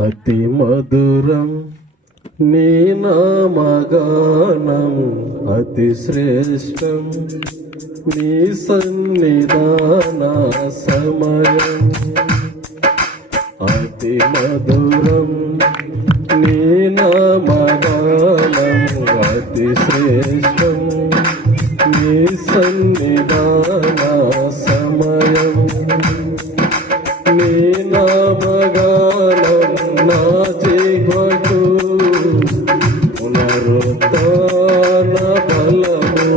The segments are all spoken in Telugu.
అతి మధురం నీ నామగానం అతి శ్రేష్టం నీ సన్నిధాన సమయం. అతి మధురం నీ నామగానం అతి శ్రేష్టం నీ సన్నిధాన సమయం. నీ నామగా నా పునరుత్న బలము.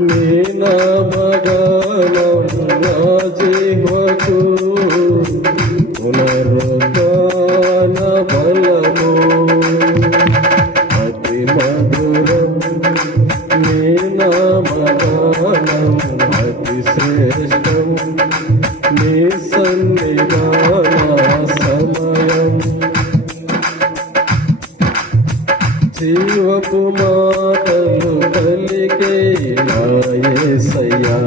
నీ నామగానం నా జీవకు పునరుత్న బలము. అతి మధురం అతి శ్రేష్టం నీ సన్నిధాన. జీవపు మాటలు కలిగే నాయసయ్యా.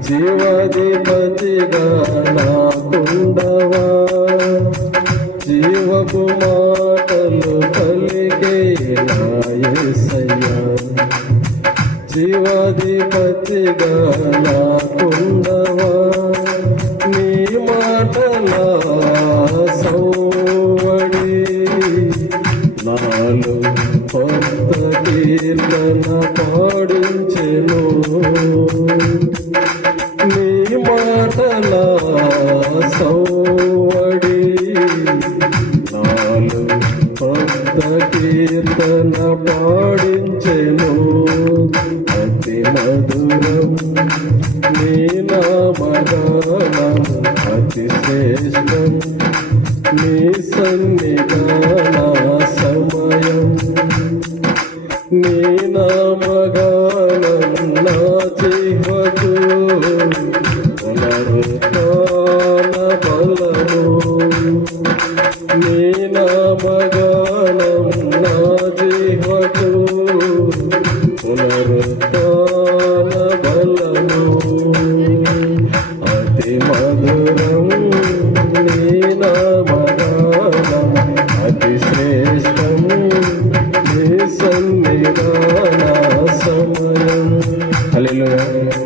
జీవాధిపతిగా నాకుండవా? జీవపు మాటలు కలిగే నాయసయ్యా. జీవాధిపతిగా నాకుండవా? నీ మాటలా నాలు కొత్త కీర్తన పాడించెను. నీ మాటల సౌవడి నాలు కొత్త కీర్తన పాడించెను. అతి మధురం నీ నామగానం అతి శ్రేష్టం. నీ సన్నిధాన సమయం నీ నామగానం నా జీవకు పునరుత్న బలము. నీ నామగానం నా జీవకు పునరుత్న బలము. అతి మధుర హలో